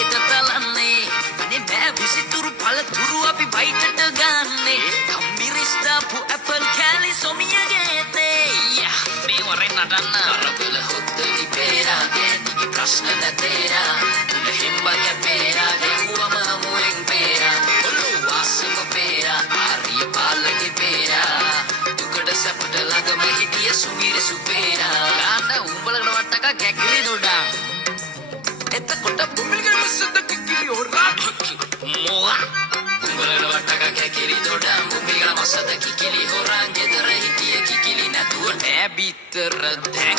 වටේට තලන්නේ අනේ නෑ විසිතුරු පළතුරු අපි වයිටට ගන්නේ කම්බිරිස්දාපු ඇපල් කෑලි සොමියගේතේ මේ වරෙන් නටන්න කරපෙල හොද්දලි පේරා ගෑනිගේ ප්‍රශ්න නැතේරා තුල හෙම්බ කැපේරා ගෙව්වම හමුවෙන් පේරා ඔල්ලු වාසම පේරා ආර්ය පාලගේ පේරා දුකට සැපට ළඟම හිටිය සුමිරි සුපේරා ගාන උඹලකට වට්ටක කැකිලි දොඩා එතකොට බුමිල්ගේ මස්සද කිකිලි හොරා මොවා උඹලකට වට්ටක කැකිලි දොඩා බුමිල්ගේ මස්සද කිකිලි හොරා ගෙදර හිටිය කිකිලි නැතුව නෑ බිතර දැන්